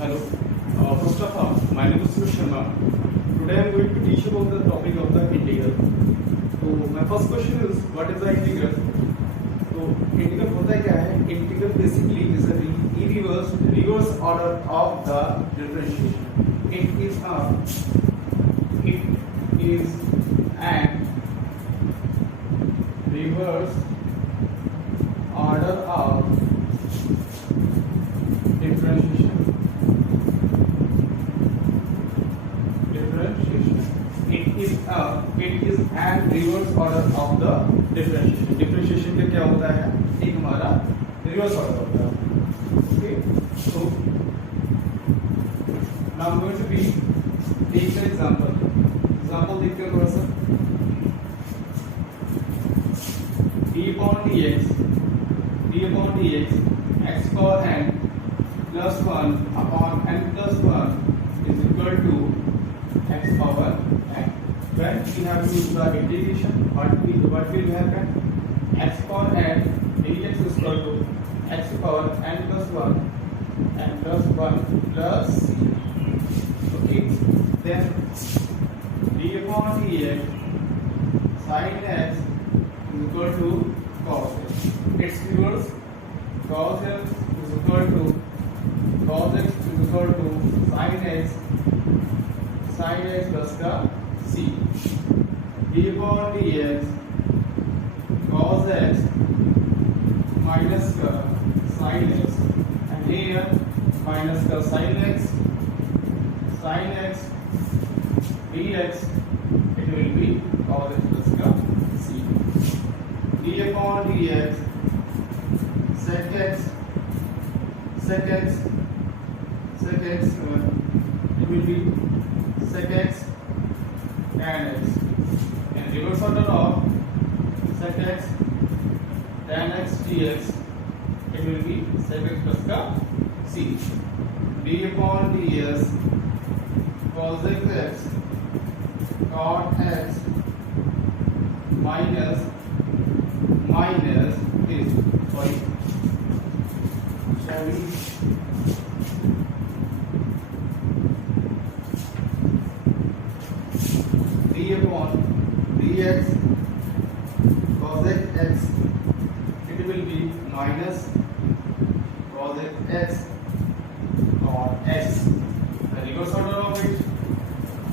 Hello. First of all, my name is Suresh Sharma. Today I am going to teach about the topic of the integral. So my first question is, what is the integral? तो integral होता है क्या है? Integral basically is a reverse order of the differentiation. It is an reverse order of differentiation. It is an reverse order of the differentiation. Differentiation का क्या होता है? एक हमारा reverse order होता है. Okay. So now I'm going to take an example. Example देखते हैं थोड़ा सा. d upon dx x power n plus 1 upon n plus 1 is equal to x power n. When we have to use the integration, what will happen? X power n dx is equal to x power n plus 1 plus c. Okay. Then d upon dx sin x is equal to cos x. Its reverse, cos x is equal to sin x plus the c. d upon dx cos x minus का sin x, and here minus का sin x dx, it will be cos x plus का c. d upon dx sec x it will be sec x tan x, and reverse order of sec x tan x dx, it will be sec x plus का c. d upon ds cos x cot x minus is d upon dx cos x, it will be minus cos x cot x. The reverse order of it,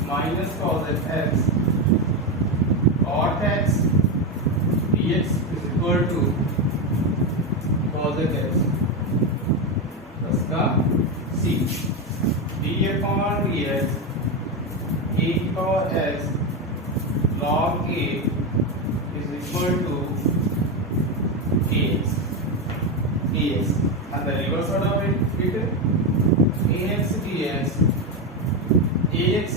minus cos x cot x dx is equal to cos x plus का c. d upon dx a power x log a is equal to ax, and the reverse order of it ax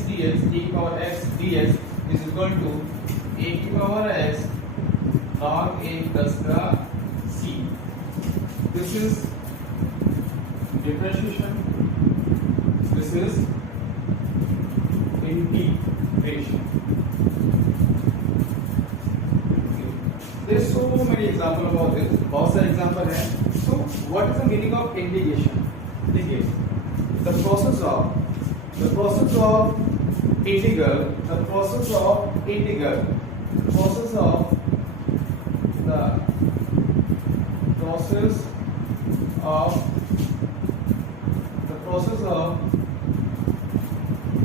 dx e power x dx is equal to a power x log a plus का c. This is differentiation. This is integration. There is so many examples about this. बहुत सारे example हैं. So what is the meaning of integration? देखिए, the process of integral, the process of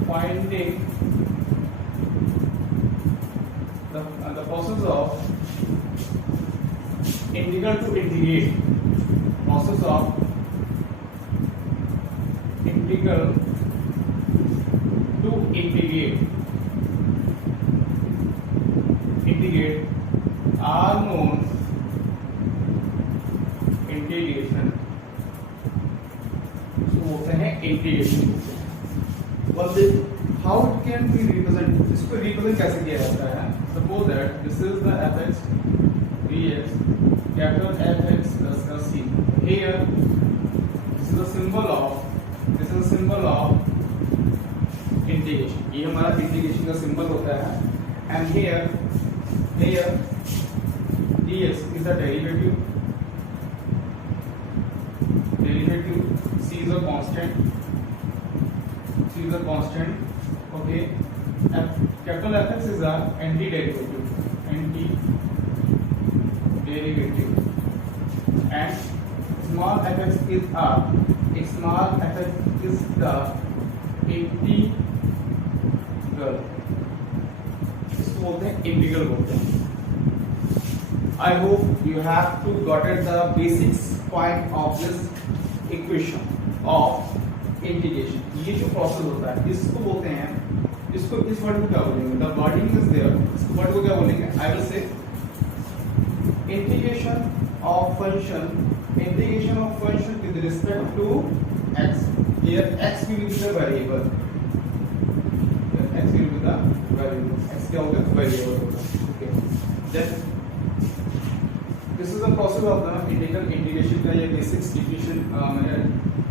finding the process of integral to integrate, process of integral to integrate are known integration. So होते हैं integration. Well, how it can be represented? इसको represent कैसे किया जाता है? Suppose that this is the fx dx, capital Fx plus the c. Here this is a symbol of integration. ये हमारा integration का symbol होता है. And here dx is the derivative. C is a constant. a constant. Okay, capital Fx is a antiderivative, and small fx is small fx is the integral. इसको बोलते हैं integral बोलते हैं. I hope you have to got it the basics point of this equation of integration. ये जो process होता है इसको बोलते हैं, इसको इस वर्ड को क्या बोलेंगे? The wording is there. इस वर्ड को क्या बोलेंगे? I will say integration of function with respect to x. Here x will be the variable. X will be the variable. X क्या होगा? Variable होगा. Okay. Then this is the process of the integration का ये basics definition मैंने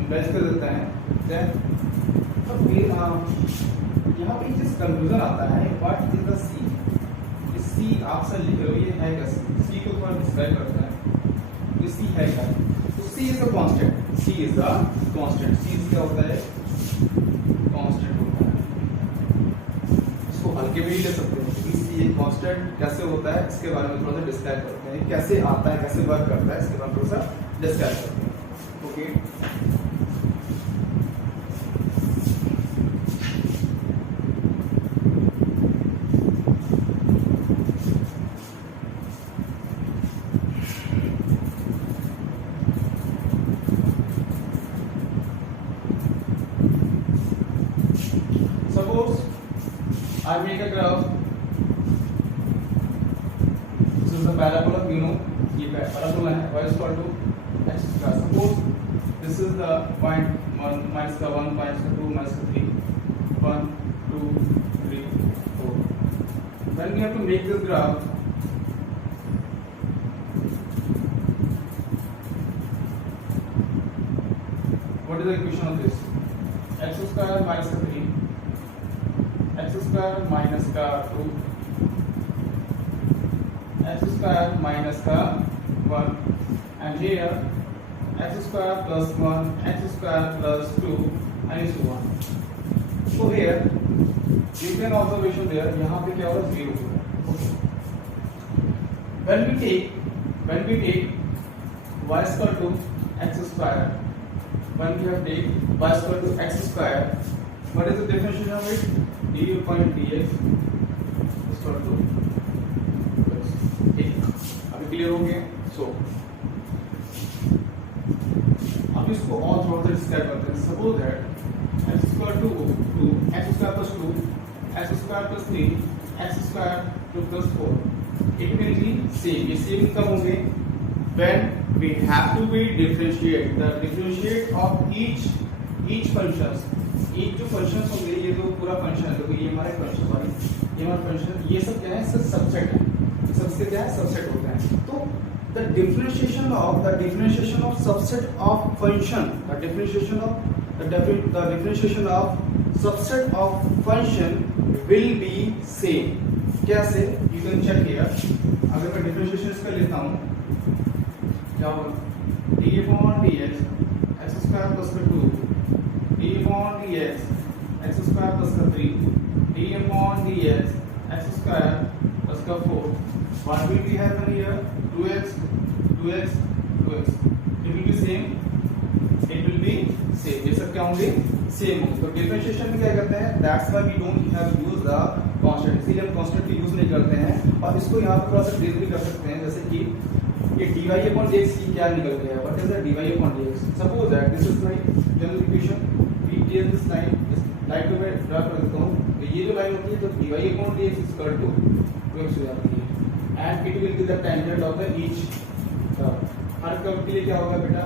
impress कर देता है. Then यहाँ पे जिस कंक्लूजन आता है what is the c? इस c आप सर लिख रहे हो ये है क्या? c को थोड़ा डिस्क्राइब करता है. ये c है क्या? तो c is a constant. c is a constant. c क्या होता है? constant होता है. इसको हल्के में ही ले सकते हैं. ये कांस्टेंट कैसे होता है इसके बारे में थोड़ा सा डिस्क्राइब करते हैं. कैसे आता है, कैसे वर्क करता है, इसके बारे में थोड़ा सा डिस्क्राइब करते हैं. Okay, suppose I make a graph. Parabola, you know, ये parabola है, y is equal to x square. Suppose this is the point 1 minus the 1 minus the 2 minus the 3. 1, 2, 3, 4. When we have to make this graph, what is the equation of this? X square minus the 3, x square minus the 2, x square minus the 1, and here x square plus 1, x square plus 2, and so on. So here you can observation there, यहाँ पे क्या होगा? 0 होगा. When we take y square to x square, when we have take y square to x square, what is the definition of it? du upon dx is equal to अभी clear हो गया. सो अब इसको और थोड़ा सा डिस्क्राइब करते हैं. Suppose that x square to 2, x square plus 2, x square plus 3, x square plus 4. It will be same. ये सेम कब होंगे? When we have to be differentiate the differentiate of each functions. एक जो functions होंगे, ये जो पूरा function है, तो ये हमारे फंक्शन, सॉरी ये हमारा फंक्शन, ये सब क्या है? सब सबसेट है. सबसे क्या है? सबसेट होता है. तो the differentiation of subset of function, the differentiation of subset of function will be same. कैसे? You can check here. अगर मैं differentiation इसका लेता हूँ, क्या होगा? d upon dx x square plus 2, d upon dx x square plus 3, d upon dx x square plus 4. What will be happen here? 2x. It will be same. ये सब क्या होंगे? सेम होंगे. तो डिफरेंशिएशन में क्या करते हैं? That's why we don't have use the constant. इसीलिए हम constant की यूज नहीं करते हैं. और इसको यहाँ पर थोड़ा सा डिस्क्राइब भी कर सकते हैं, जैसे कि ये dy upon dx की क्या निकल गया है? What is the dy upon dx? Suppose that this is my general equation. We take this line को मैं ड्रा कर देता हूँ. तो ये जो लाइन होती है, तो dy upon dx is equal to 2x हो जाती है. And it will be the tangent of the each curve. Her curve के लिए क्या होगा बेटा?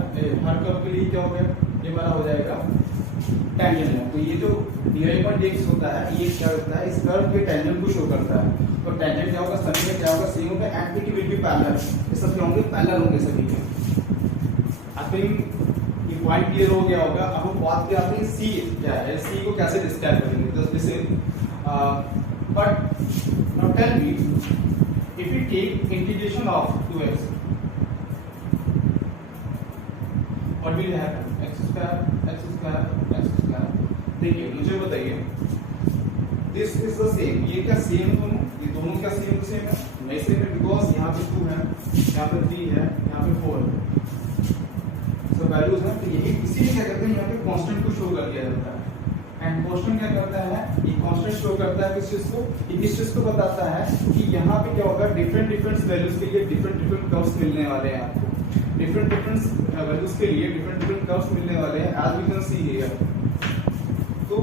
हर कर्व के लिए क्या होगा? ये हमारा हो जाएगा टेंजेंट है. तो ये जो dy upon dx होता है, ये क्या होता है? इस कर्व के टेंजेंट को शो करता है. तो टेंजेंट क्या होगा? सभी में क्या होगा? सेम होगा. And it will B parallel. ये सब क्या होंगे? पैरेलल होंगे सभी के. आई थिंक ये पॉइंट क्लियर हो गया होगा. अब हम बात करते हैं c क्या है, c को कैसे डिस्क्राइब करेंगे. तो this is but now tell me, if we take integration of 2x, what will happen? X square देखिए मुझे बताइए, दिस इज द सेम, ये क्या सेम दोनों, ये दोनों क्या सेम सेम है? नहीं सेम है, बिकॉज यहाँ पे 2 है, यहाँ पे 3 है, यहाँ पे 4 है, सब वैल्यूज है। तो ये इसीलिए क्या करते हैं, यहाँ पे कांस्टेंट को शो कर दिया जाता है। एंड कांस्टेंट क्या करता है, ये कांस्टेंट शो करता है किस चीज को, इस चीज को बताता है कि यहाँ पे क्या होगा, डिफरेंट डिफरेंट वैल्यूज के लिए डिफरेंट डिफरेंट कर्व्स मिलने वाले हैं आपको, डिफरेंट डिफरेंट वैल्यूज के लिए डिफरेंट डिफरेंट कर्व्स मिलने वाले हैं, as we can see here. तो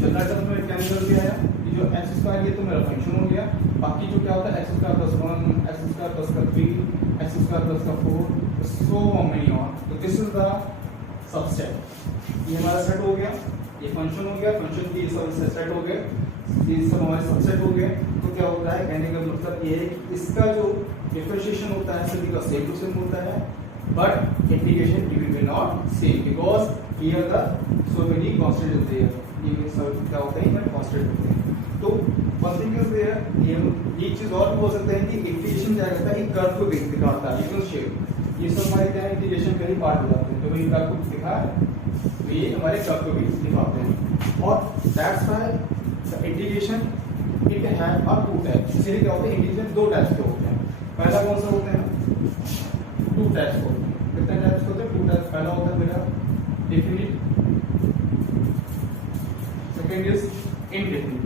जनरल टर्म में क्या निकल गया है, ये जो एक्स स्क्वायर ये तो मेरा फंक्शन हो गया, बाकी जो क्या होता है x square plus 1, x square plus का 3, एक्स स्क्वायर प्लस का 4, सो मेनी ऑन। तो दिस इज द सबसेट, ये हमारा सेट हो गया, ये फंक्शन हो गया, फंक्शन की सब सेट हो गए, ये सब हमारे सबसेट हो गए। तो क्या होता है, कहने का मतलब ये है कि इसका जो डिफरेंशिएशन होता है सभी का सेम टू सेम होता है, but integration we will not same, because here the so many constant is there, ये सब क्या होते हैं, ये कांस्टेंट होते हैं। तो वन थिंग इज देयर, ये चीज और भी हो सकता है कि इंटीग्रेशन क्या करता है, एक कर्व को दिखाता है, इक्वल शेप, ये सब हमारे क्या है इंटीग्रेशन का ही पार्ट हो जाते हैं। तो वही कर्व को दिखा है, तो ये हमारे कर्व को भी दिखाते हैं। और that's why the integration it have a two types. इसलिए क्या होता है, इंटीग्रेशन दो टाइप्स के होते हैं। पहला कौन सा होते हैं, टू टाइप्स होते हैं। कितने टाइप्स होते हैं, टू टाइप्स। पहला होता है मेरा definite, second is indefinite.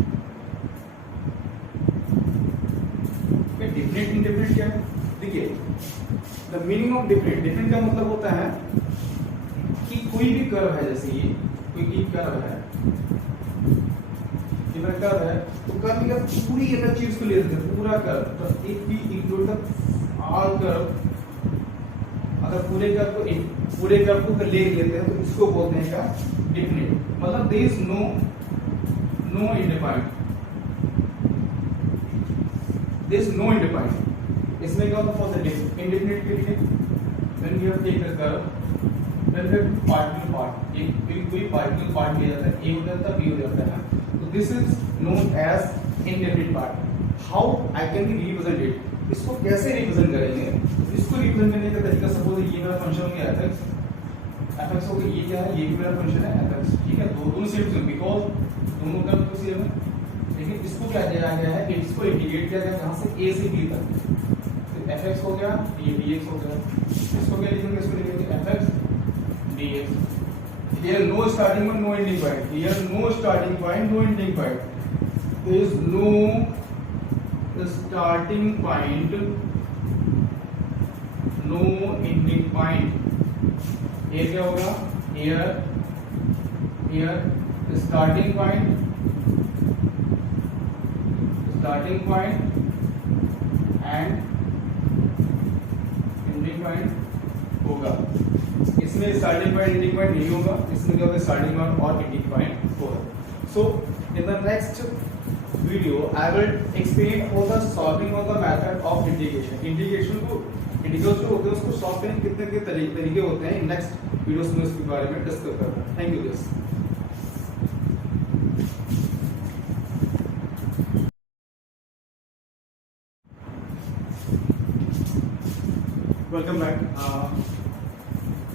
Definite indefinite क्या है, देखिए the meaning of definite, definite का मतलब होता है कि कोई भी कर्व है, जैसे ये कोई भी कर्व है, ये कर्व है, तो कर्व का पूरी अगर चीज को ले लेते हैं, पूरा कर्व, तो if we include the all curve, अगर पूरे कर्व को ले लेते हैं तो इसको बोलते हैं क्या, डेफिनिट। मतलब there is no undefined, there is no undefined. इसमें क्या होता है, फॉर द इंडेफिनिट के लिए when we have take the curve, when we particle part, एक कोई पार्टिकल पार्ट लिया जाता है, ए हो जाता है, बी हो जाता है, तो this is known as indefinite part. How I can be represent it, इसको कैसे रिप्रेजेंट करेंगे, इसको रिप्रेजेंट करने का तरीका, सपोज ये मेरा फंक्शन हो गया fx हो गया, ये क्या है, ये भी मेरा फंक्शन है fx, ठीक है, दोनों सेम सेम, बिकॉज दोनों का तो सेम है। लेकिन इसको क्या किया गया है, इसको इंटीग्रेट किया गया कहां से, a से b तक, तो fx हो गया, ये dx हो गया, इसको क्या लिखेंगे, इसको लिखेंगे fx dx। Here no starting point, no ending point. Here no starting point, no ending point. There is no starting point, no ending point. Here क्या होगा, here starting point and ending point होगा। इसमें starting point ending point नहीं होगा, इसमें क्या होगा, starting point और एंडिंग पॉइंट होगा। So in the next video I will explain how the solving of the method of integration. Integration को इंटीग्रल्स जो होते हैं उसको सॉल्व करने के कितने तरीके होते हैं, नेक्स्ट वीडियोस में उसके बारे में डिस्कस करते हैं। Thank you guys. Welcome back.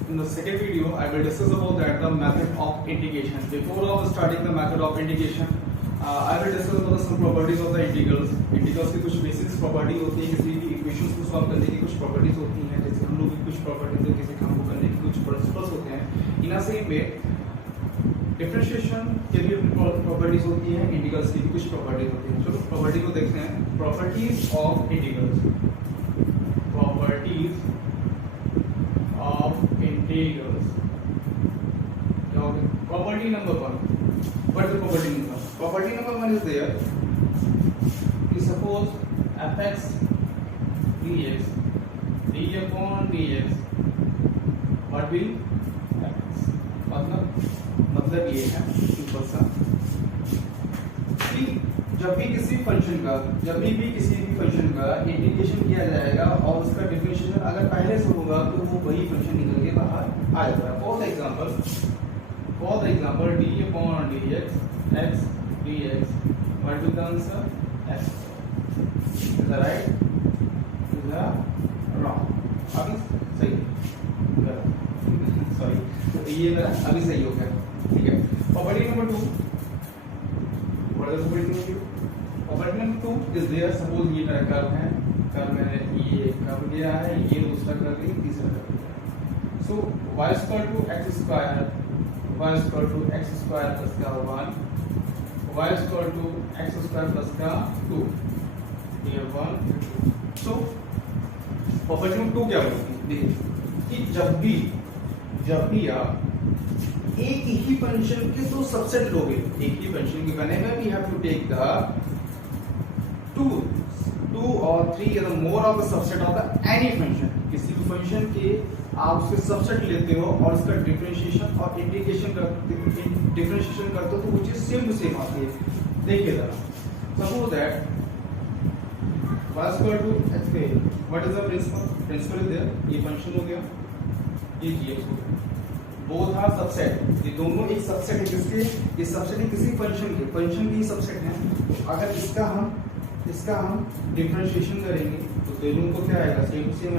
In the second video, I will discuss about the method of integration. Before of starting the method of integration, I will discuss about some properties of the integrals. Integrals की कुछ basic properties होती है, किसी भी equations को solve करने की कुछ properties होती हैं, जैसे हम लोग की कुछ properties है, किसी काम को करने की कुछ principles होते हैं। इन सही पे डिफरेंशिएशन के भी प्रॉपर्टीज होती हैं, इंटीग्रल्स की भी कुछ प्रॉपर्टीज होती हैं। चलो प्रॉपर्टी को देखते हैं। Properties of integrals, properties of integrals क्या होगा, property number 1। What is the property number, property number 1 is there कि suppose fx dx d upon dx what will fx, मतलब ये है सिंपल सा कि जब भी किसी फंक्शन का इंटीग्रेशन किया जाएगा और उसका डिफरेंशिएशन अगर पहले से होगा तो वो वही फंक्शन निकल के बाहर आ जाएगा। For example d upon dx x dx what will the answer, x। is that right, is that wrong? अभी सही, सॉरी ये मेरा अभी सही हो गया, ठीक है। property number 2, what is the property number 2? Property number 2 is there, suppose ये मेरा कर्व है, कर्व मैंने ये कर्व दिया है, ये दूसरा कर्व है, तीसरा कर्व है। So y square to x square plus का 1, y square to x square plus का 2, ये 1 2। So प्रॉपर्टी नंबर 2 क्या बोलती है? देखिए कि जब भी आप एक ही फंक्शन के दो सबसेट लोगे, एक ही फंक्शन के बने में we have to take the two और थ्री या more of the subset of the any function. किसी भी फंक्शन के आप उसके सबसेट लेते हो और उसका डिफरेंशिएशन और इंटीग्रेशन करते हो तो वो चीज सेम टू सेम आती है। देखिए जरा, suppose that y square to x square, what is the principle is there, ये फंक्शन हो गया, ये gx हो गया, बोथ आर सबसेट, ये दोनों एक सबसेट है, किसके? ये सबसेट है किसी फंक्शन के सबसेट है। तो अगर इसका हम डिफरेंशिएशन करेंगे तो दोनों को क्या आएगा? सेम टू सेम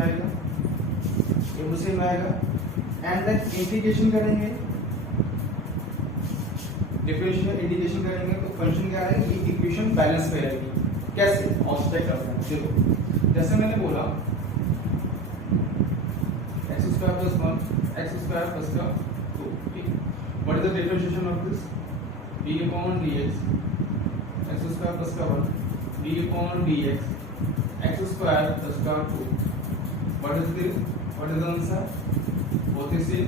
आएगा एंड देन इंटीग्रेशन करेंगे, डिफरेंशिएशन इंटीग्रेशन करेंगे तो फंक्शन क्या आएगा? ये इक्वेशन बैलेंस पे आएगी। कैसे? ऑब्स्टेक करते हैं। देखो जैसे मैंने बोला x square plus 1 x square plus का 2, what is the differentiation of this? d upon dx x square plus का 1 d upon dx x square plus का 2, what is the answer? Both is same,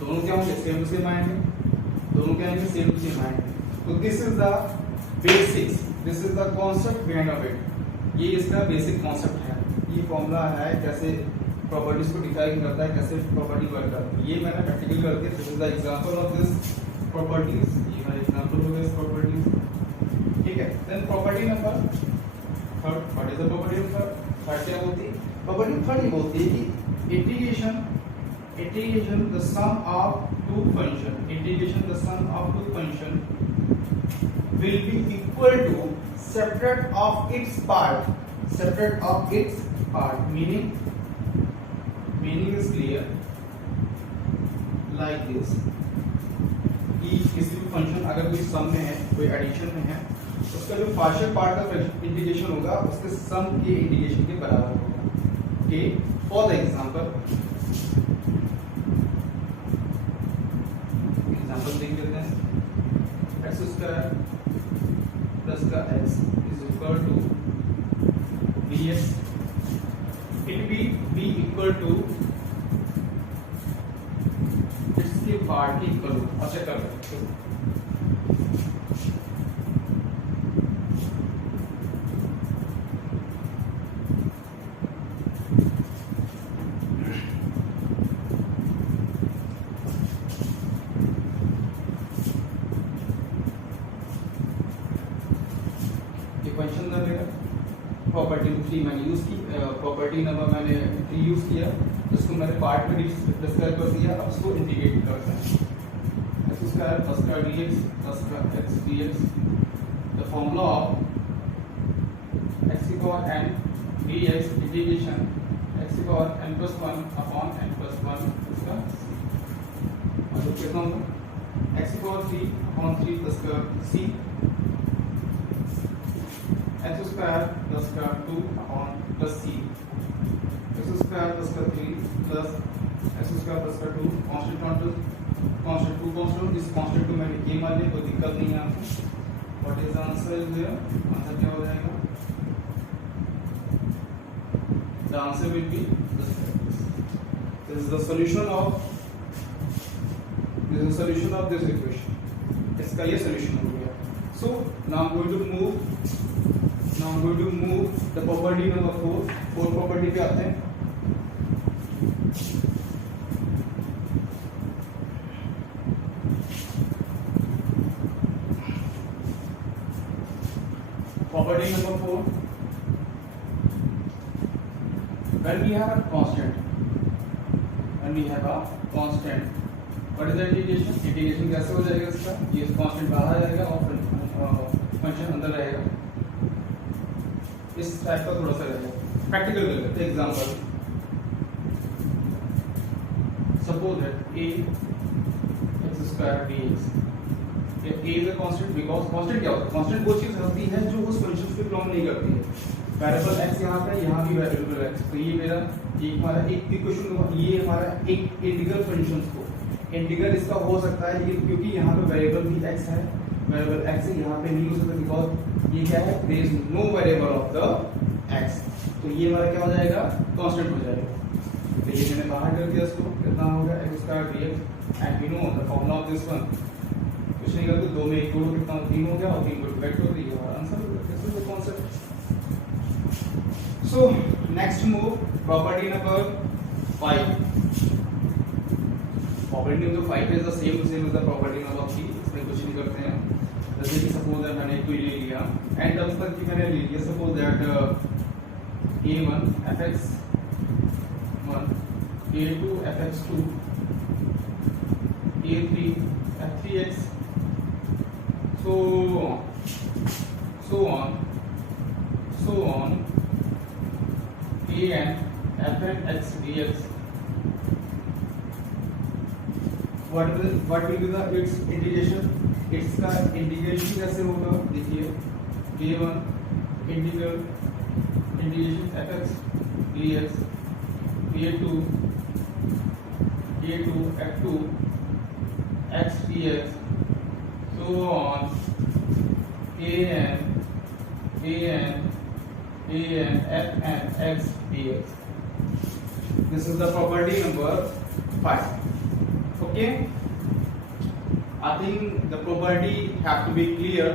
दोनों क्या होंगे? Same to same आएंगे, तो this is the basics, this is the concept behind of it. ये इसका basic concept है, ये फॉर्मूला है कैसे प्रॉपर्टीज को डिफाइन करता है, कैसे प्रॉपर्टी वर्क करती है। ये मैंने प्रैक्टिकल करके, this is the example of this properties, ये मेरा एग्जांपल हो गया इस प्रॉपर्टीज। ठीक है, then property number third, what is the property number third? क्या बोलती है प्रॉपर्टी थर्ड? ये बोलती है कि integration the sum of two function will be equal to separate of its part, meaning is clear like this कि किसी भी फंक्शन अगर कोई सम में है, कोई एडिशन में है, उसका जो पार्शियल पार्ट का इंटीग्रेशन होगा उसके सम के इंटीग्रेशन के बराबर होगा। ओके, फॉर द एग्जांपल देख लेते हैं, x स्क्वायर प्लस का x is equal to dx, it be equal to इसके पार्ट के इक्वल हो। अच्छा कर प्रॉपर्टी 3 मैंने यूज की, प्रॉपर्टी नंबर मैंने 3 यूज किया, इसको मैंने पार्ट में डिस्क्राइब कर दिया। अब इसको इंटीग्रेट करते हैं, x स्क्वायर प्लस का dx प्लस का x dx, the formula of x की power n dx integration x की power n plus 1 upon n plus 1 इसका मतलब कितना होगा? x की पावर 3 अपॉन 3 प्लस का c x स्क्वायर प्लस का 2 upon plus c, x square plus का 3 प्लस x स्क्वायर प्लस का 2 कांस्टेंट इस कांस्टेंट को मैंने ये मान लिया, कोई दिक्कत नहीं है आपको। What is the answer? Is there answer क्या हो जाएगा? The answer will be this is the solution of this equation. इसका ये सॉल्यूशन हो गया। So now I am going to move the property number 4 property पे आते हैं। Property number 4, when we have a constant, what is the integration? Integration कैसे हो जाएगा इसका? ये कांस्टेंट बाहर जाएगा और फंक्शन अंदर रहेगा। इस टाइप का थोड़ा सा रहेगा, प्रैक्टिकल कर लेते हैं example. Suppose that a x square dx a is a constant because constant क्या होता है? constant वो चीज होती है जो उस फंक्शन पे बिलोंग नहीं करती है। वेरिएबल x यहाँ पे, यहाँ भी वेरिएबल x, तो ये मेरा एक हमारा एक इक्वेशन, ये हमारा एक इंटीग्रल फंक्शंस को इंटीग्रल इसका हो सकता है, लेकिन क्योंकि यहाँ पे वेरिएबल भी x है, वेरिएबल x है, यहाँ पे नहीं हो सकता बिकॉज ये क्या है, there is no variable of the x, तो ये हमारा क्या हो जाएगा, कांस्टेंट हो जाएगा। तो ये मैंने बाहर कर दिया, इसको कितना हो गया x square dx and we know the formula of this one, कुछ नहीं करते, दो में एक जोड़ो कितना, 3 हो गया, और 3 को डिवाइड कर दिया, हमारा आंसर हो गया। This is the concept. So next move, property number 5। Property number 5 is the same as the property number 3, इसमें कुछ नहीं करते हैं। जैसे कि सपोज दैट मैंने कोई ले लिया एंड तब तक कि मैंने ले लिया, suppose that a1 fx1, a2 fx2, a3 f3x, so on an fn x dx, what will be the its integration, its का इंटीग्रेशन कैसे होगा, देखिए a1 integration fx dx, a2 f2 x dx, so on an fn x dx. This is the property number 5. Okay, I think the property have to be clear.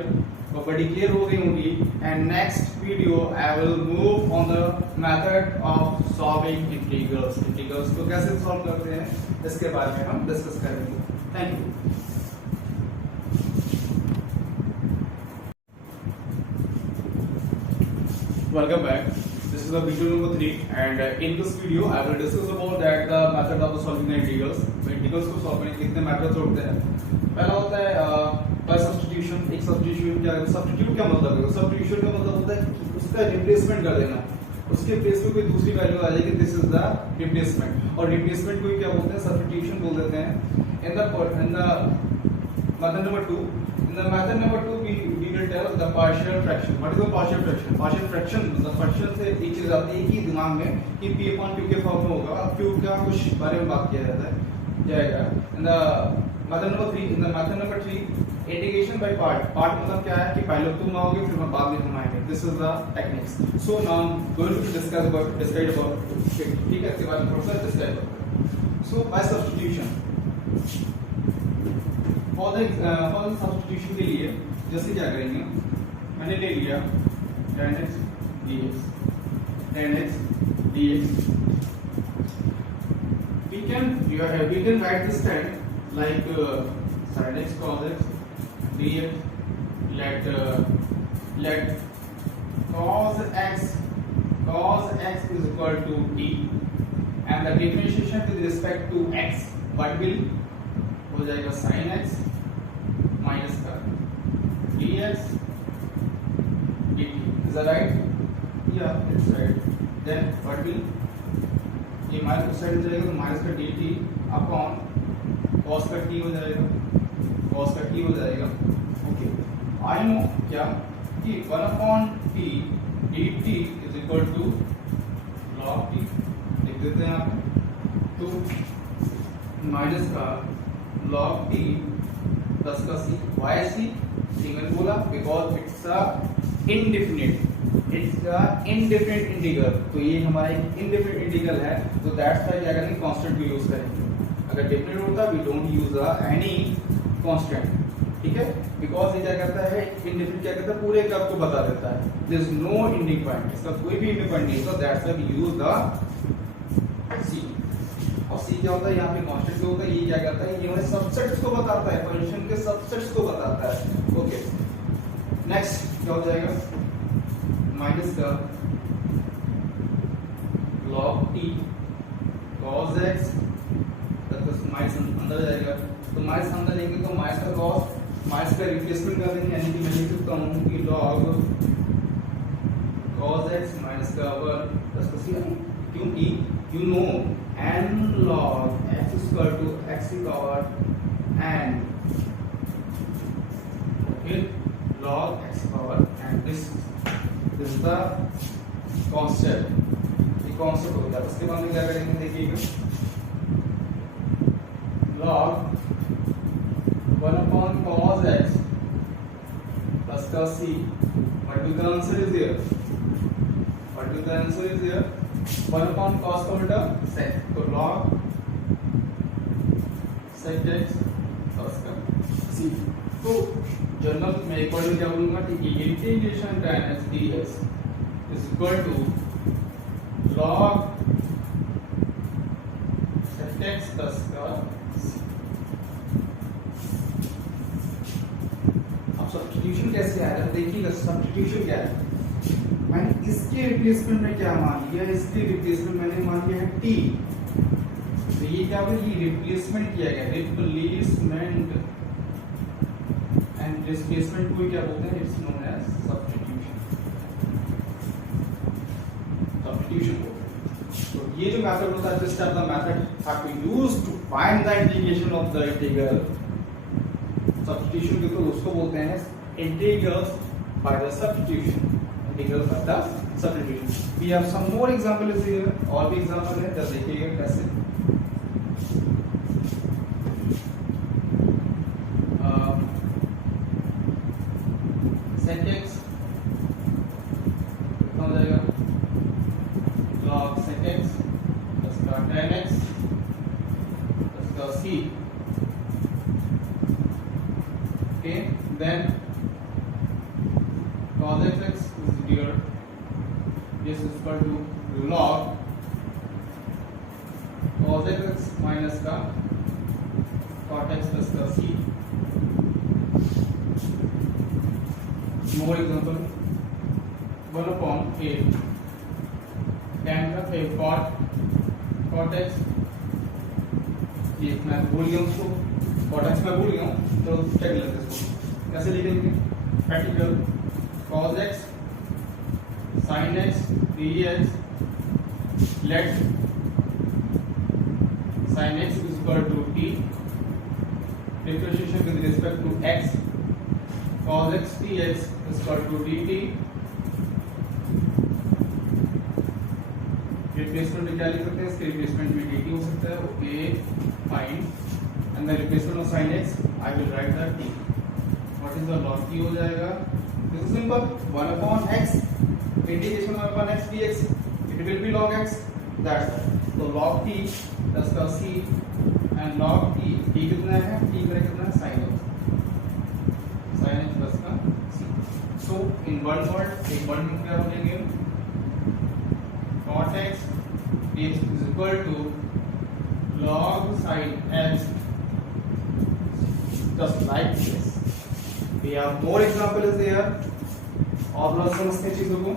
Property clear हो गई होगी, and next video I will move on the method of solving integrals. Integrals को कैसे solve करते हैं इसके बारे में हम discuss करेंगे. Thank you. Welcome back. This is the video number 3, and in this video I will discuss about that the method of solving the integrals. तो integrals को solve करने के कितने methods होते हैं? पहला होता है by substitution. एक substitution क्या है? Substitute क्या मतलब है? Substitution का मतलब होता है कि उसका replacement कर देना, उसके प्लेस पे कोई दूसरी वैल्यू आ जाएगी, दिस इज द रिप्लेसमेंट। और रिप्लेसमेंट को क्या बोलते हैं? सब्स्टिट्यूशन बोल देते हैं। In the method number 2, in the method number 2 we will tell the partial fraction. What is the partial fraction? Partial fraction मतलब फ्रैक्शन से एक चीज आती है कि दिमाग में कि p upon q के फॉर्म में होगा, q का कुछ बारे में बात किया जाता है जाएगा। in the method number 3 integration by part मतलब क्या है कि पहले तुम आओगे फिर बाद में हम आएंगे, this is the techniques. So now going to discuss about ठीक है, इसके बाद प्रोसेस डिस्क्राइब करते। So by substitution, for the substitution के लिए जैसे क्या करेंगे, मैंने ले लिया tan x dx, we can write this tan like sin x cos x dx, let cos x is equal to t, and the differentiation with respect to x what will हो जाएगा sin x minus का dx dt. Is that right? Yeah, it's right. Then what will, ये minus उस side जाएगा तो minus का dt upon cos का t हो जाएगा, cos का t हो जाएगा। ओके, आई नो क्या कि 1 upon t dt is equal to log t, लिख देते हैं आप, तो माइनस का log t प्लस का c, why c मैंने बोला because it's a indefinite integral, तो ये हमारा एक इनडेफिनिट इंटीग्रल है, तो दैट्स व्हाई क्या करेंगे, कांस्टेंट को यूज करेंगे। अगर डेफिनिट होता we don't use any constant, ठीक है, बिकॉज ये क्या करता है, इनडेफिनिट क्या करता है, पूरे कर्व को बता देता है, there is no ending point, इसका कोई भी एंडिंग पॉइंट नहीं है, तो that's why we use the c। और c क्या होता है, यहाँ पे कांस्टेंट होता है, ये क्या करता है, ये हमें सबसेट्स को बताता है, फंक्शन के सबसेट्स को बताता है। ओके, नेक्स्ट क्या हो जाएगा, माइनस का log t cos x, minus अंदर जाएगा, तो माइनस अंदर लेंगे तो माइनस का cos, माइनस का रिप्लेसमेंट कर देंगे, यानी कि मैं लिख सकता हूँ कि log cos x माइनस का 1 प्लस का c, क्योंकि you know n log x is equal to x की पावर n फिर log x power and this is the concept, ये concept होता है। उसके बाद में क्या करेंगे देखिएगा, log 1 upon cos x plus cos c, what will the answer is there, what will the answer is there, 1 upon cos का उल्टा sec, तो log sec x plus का c। तो जनरल में एक बार क्या बोलूंगा कि integration tan x dx is equal to log sec x plus का c। अब सब्स्टिट्यूशन कैसे आया है देखिएगा, सब्स्टिट्यूशन क्या है, मैंने इसके रिप्लेसमेंट में क्या मान लिया, इसके रिप्लेसमेंट मैंने मान लिया है t, तो ये क्या होगा, ये रिप्लेसमेंट किया गया, रिप्लेसमेंट एंड डिस्प्लेसमेंट को क्या बोलते हैं, it's known as substitution, substitution बोलते हैं। तो ये जो मेथड होता है, this type the method have to use to find the integration of the integral, substitution को तो उसको बोलते हैं integrals by the substitution, integral by the substitution. We have some more example is here, और भी example है, जरा देखिएगा कैसे। sec x कितना हो जाएगा, log sec x plus का tan x plus का c, okay, then cos x is here, this is equal to log cos x minus का cot x plus का c। more example, 1 upon 8 tan का cot x, ये मैं भूल गया उसको, cot x मैं भूल गया हूँ, तो चेक लेते हैं इसको कैसे लिखेंगे, practical cos x sin x dx, let sin x is equal to t, differentiation with respect to x, cos x dx is equal to dt, replacement में क्या लिख सकते हैं, इसके रिप्लेसमेंट में dt हो सकता है, okay fine, and the replacement of sin x I will write the t, what is the log t हो जाएगा, this is simple, 1 upon x integration 1 upon x dx, it will B log x, that's it. तो log t plus का c and log t, t कितना है, t बराबर कितना है, sin x, sin x plus का c। So in one word, एक word में क्या बोलेंगे, cot x is equal to log sin x, just like this। We have more example is there, और लोग समझते हैं चीजों को।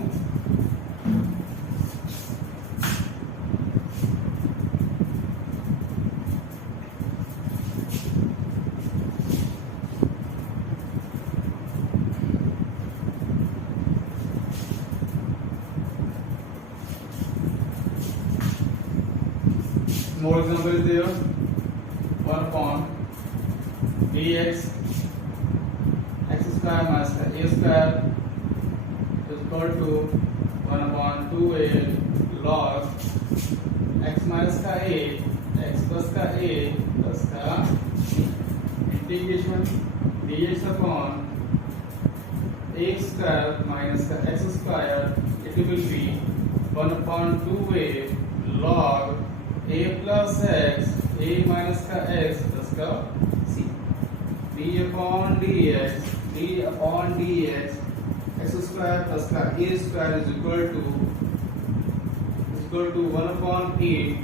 More example is there, 1 upon dx x square minus a square is equal to 1 upon 2a log x minus का a x plus का a plus का integration dx upon a square minus का x square, it will be 1 upon 2a log a plus x a minus का x plus का c, d upon dx x square plus का a square is equal to 1 upon 8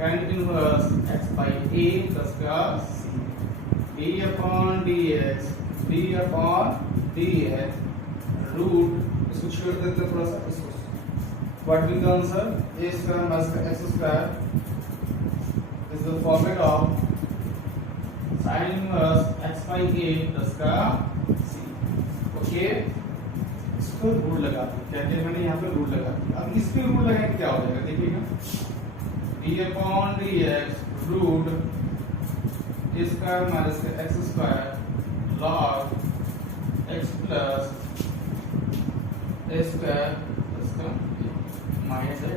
tan inverse x by a plus का c, d upon dx root, इसको छोड़ देते हैं थोड़ा सा, इसको what will the answer, a square minus x square is the format of sin inverse x by a plus का c, okay. इसको रूट लगा दो, क्या क्या मैंने यहाँ पे रूट लगा दिया, अब इस पे रूट लगाएंगे क्या हो जाएगा देखिएगा, d upon dx root a square minus x square log x plus a square इसका माइनस है।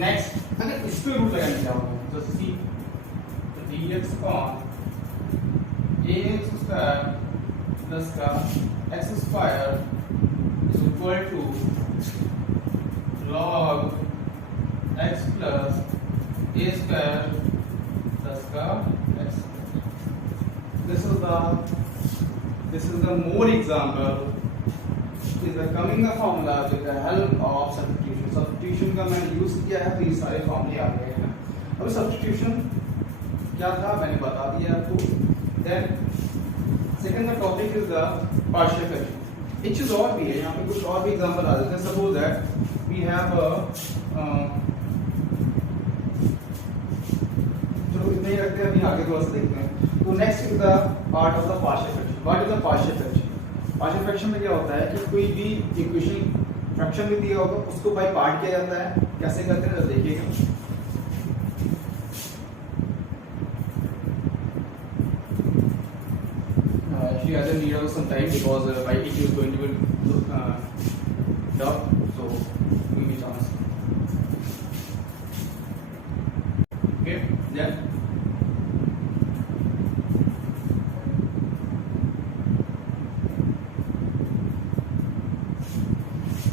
नेक्स्ट अगर इस पे रूट लगाने क्या होगा तो सी dx कॉन ax स्क्वायर प्लस का x square is equal to log x plus a square plus का x। This is the more example is the coming the formula with the help of substitution। Substitution का मैंने use किया है तो ये सारे फॉर्मूले आ गए हैं। अब सब्स्टिट्यूशन क्या था मैंने बता दिया आपको। Then second the topic is the partial fraction. एक चीज और भी है, यहाँ पे कुछ और भी एग्जांपल आ जाते हैं। सपोज दैट वी हैव चलो इतना ही रखते हैं, अभी आगे थोड़ा सा देखते हैं। तो next is the part of the partial fraction. What is the partial fraction? Partial fraction में क्या होता है कि कोई भी इक्वेशन फ्रैक्शन भी दिया होगा उसको बाय पार्ट किया जाता है। कैसे करते हैं तो देखिएगा। Actually, I need also some time because my EQ is going to be tough, so give me chance. Okay, yeah.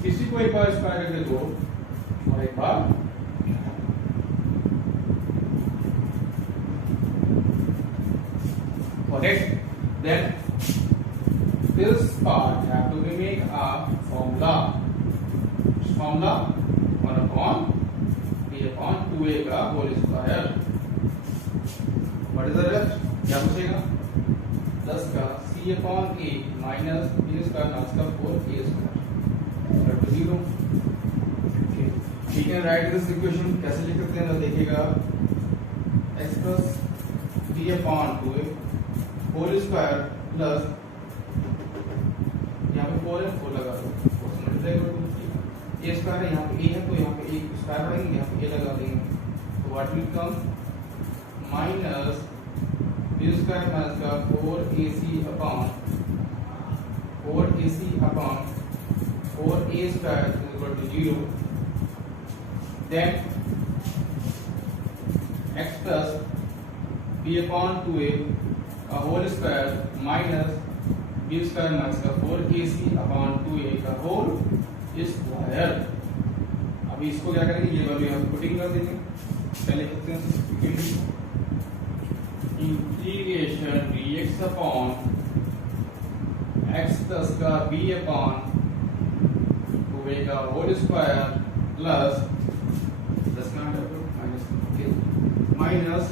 किसी को एक बार स्क्वायर करके दो और एक बार got it? Then this part have to be make a formula. Formula 1 upon b upon 2a का whole square. What is the rest? क्या बचेगा? 10 का c upon a minus b square minus का 4a square equal to 0. Okay. We can write this equation कैसे लिख सकते हैं तो देखिएगा x plus b upon 2a whole square plus यहाँ पे 4 है 4 लगा दो 4 से मल्टीप्लाई कर दो। a स्क्वायर है यहाँ पे a है तो यहाँ पे a स्क्वायर बढ़ेंगे यहाँ पे a लगा देंगे तो what will come minus b square minus का 4ac upon 4a square is equal to 0। Then x plus b upon 2a का whole square minus b square minus का 4ac अपॉन 2a का होल स्क्वायर। अभी इसको क्या करेंगे ये value हम पुटिंग कर देंगे। पहले लिखते हैं integration dx upon x plus का b अपॉन 2a का whole square plus minus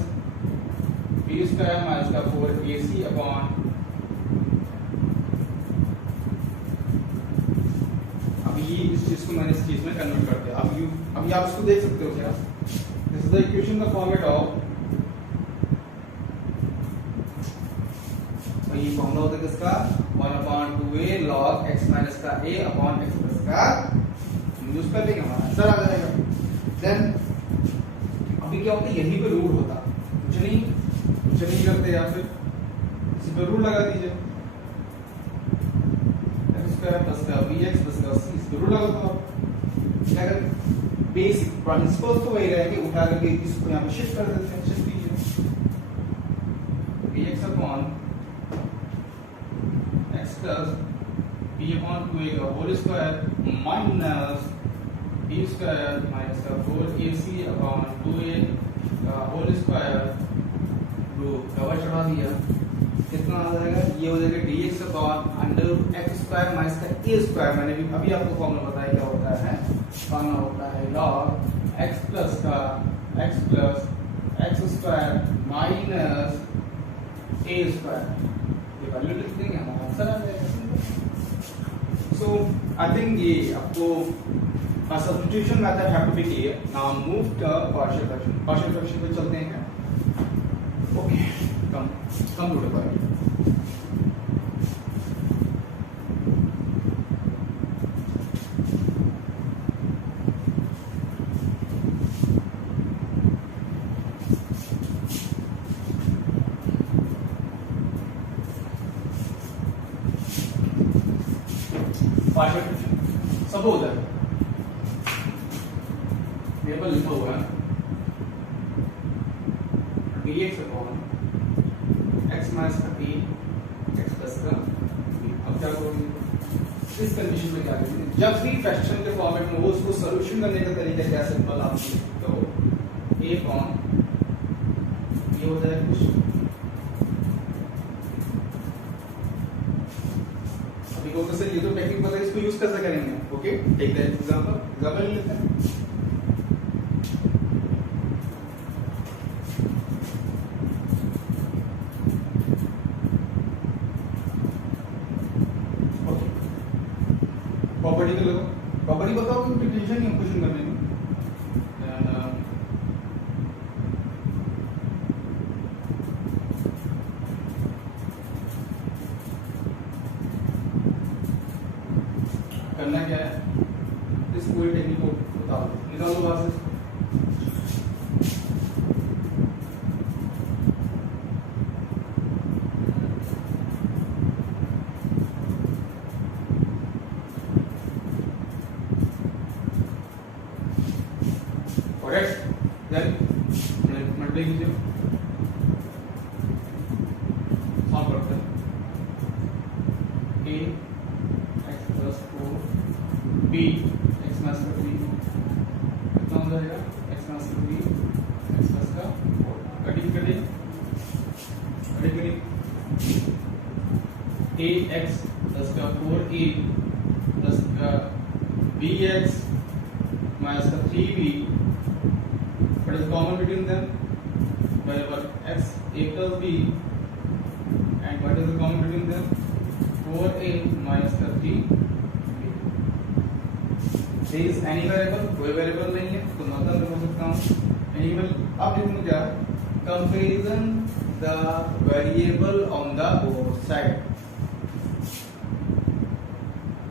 b square minus का 4ac अपॉन इस चीज को मैंने इस चीज में कन्वर्ट कर दिया। अभी आप इसको देख सकते हो क्या? This is the equation the format of ये फॉर्मूला होता है किसका 1/2a log x माइनस का a अपॉन x प्लस का यूज कर लेंगे हमारा आंसर आ जाएगा। देन अभी क्या होता है यहीं पे रूल होता कुछ नहीं करते या फिर इसी पे रूल लगा दीजिए x स्क्वायर प्लस का bx प्लस का c इस पे रूल लगा दो। क्या करें बेसिक प्रिंसिपल्स तो वही रहेंगे उठा करके इसको यहाँ पे शिफ्ट कर देते हैं। शिफ्ट कीजिए bx upon x plus b upon 2a का whole square minus b square minus का 4ac अपॉन 2a का होल स्क्वायर रूट कवर चढ़ा दिया। कितना आ जाएगा ये हो जाएगा dx upon under x square minus का a स्क्वायर। मैंने भी अभी आपको फॉर्मूला बताया क्या होता है। फॉर्मूला होता है log x प्लस का x plus x square minus a square. ये वैल्यू लिख देंगे हमारा आंसर आ जाएगा। सो आई थिंक ये आपको substitution method have to be clear. Now move to partial fraction. Partial fraction पे चलते हैं। Okay, come to the point. Partial fraction. Suppose है मेरे पर लिखा हुआ है dx अपॉन x माइनस का p x प्लस का p। अब क्या करोगे इस कंडीशन में? क्या करेंगे जब भी फ्रैक्शन के फॉर्मेट में हो उसको सॉल्यूशन करने का तरीका क्या सिंपल आप लिख सकते हो a अपॉन ये हो जाए कुछ। अभी को से ये तो टेक्निक पता है इसको यूज कैसे करेंगे। ओके टेक दैट एग्जांपल लेते हैं। प्रॉपर्टी तो लो, प्रॉपर्टी बताओ कि टेंशन नहीं क्वेश्चन करने में। करना क्या है इस पूरी टेक्निक को बताओ, निकालो बाहर से। देन मल्टीप्लाई कीजिए, सॉल्व करते हैं। a x plus 4 b x minus का 3 कितना हो जाएगा x माइनस का 3 x प्लस का 4। कटिंग करें a x प्लस का 4a प्लस का b x माइनस का 3b। What is common between them? Wherever x a plus b, and what is the common between them? 4a minus the 3b. There is any variable? कोई variable नहीं है तो मतलब मैं बोल सकता हूँ एनिमल। अब देखो क्या comparison the variable on the both side.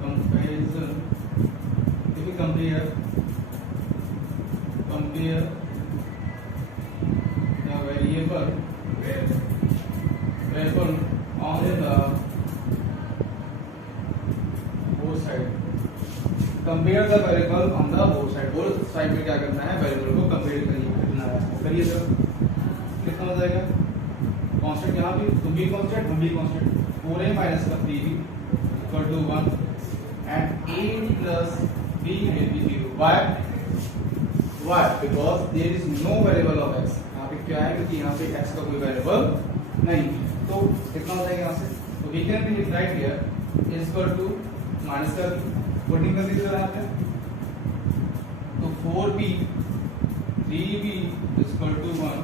Comparison. If we compare variable on the both side। Compare the variable on the both side. Both side में क्या करना है वेरिएबल को कंपेयर करना है। करिए सर कितना हो जाएगा कांस्टेंट, यहाँ भी तुम भी कांस्टेंट हम भी कांस्टेंट 4a माइनस का 3b equal to 1 and a plus b will be 0। why because there is no variable of x। यहाँ पे क्या है क्योंकि यहाँ पे x का कोई वेरिएबल नहीं है। तो कितना हो जाएगा यहाँ से तो we can be right here is equal to minus का कोडिंग कर दीजिए यहाँ पे तो 4b 3b is equal to 1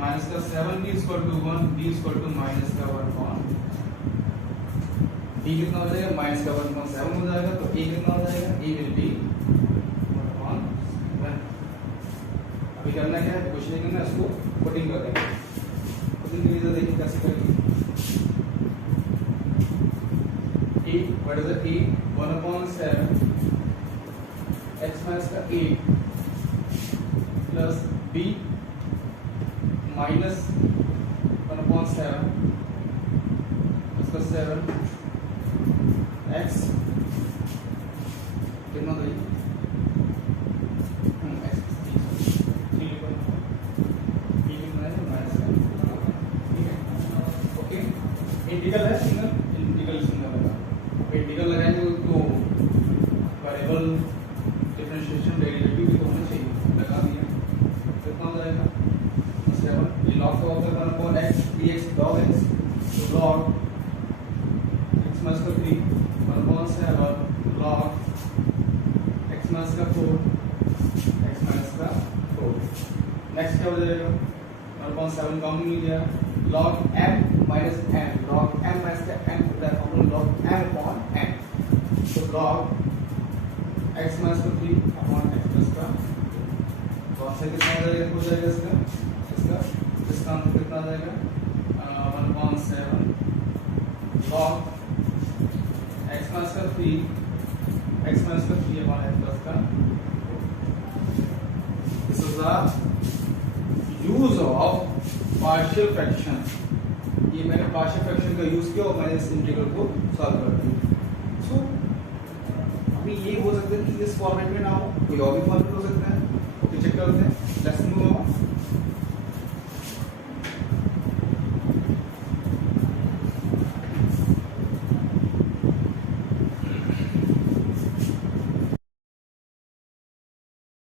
minus का 7b is equal to 1 b is equal to minus का 1 b कितना हो जाएगा माइनस का 1.7 हो जाएगा। तो a कितना हो जाएगा a विल बी 1.7। अभी करना क्या है कुछ नहीं करना, इसको कोडिंग कर देंगे। कोडिंग के लिए देखिए कैसे करेंगे। a what is the a 1/7 x minus का a प्लस b माइनस 1/7 उसका 7 x कितना देगा इंटीग्रल है सिंगल लगा। इंटीग्रल लगाएंगे तो वेरिएबल डिफरेंशिएशन डेरिवेटिव भी तो होना चाहिए, लगा दिया कितना हो जाएगा 7। ये log का होता है 1 x dx log x तो log x माइनस का 3 1/7 log x माइनस का 4 x माइनस का 4। नेक्स्ट क्या हो जाएगा 1/7 कॉमन मिल गया log m minus n log m minus the n होता है formula log m upon n। तो log x minus 3 upon x plus का तो आपसे कितना हो जाएगा इसका आंसर कितना आ जाएगा 1/7 log x minus 3 upon x plus का। This is the use of partial fraction. ये मैंने पार्शियल फ्रैक्शन का यूज किया और मैंने इस इंटीग्रल को सॉल्व कर दिया। सो अभी ये हो सकता है कि इस फॉर्मेट में ना हो, कोई और भी फॉर्मेट हो सकता है,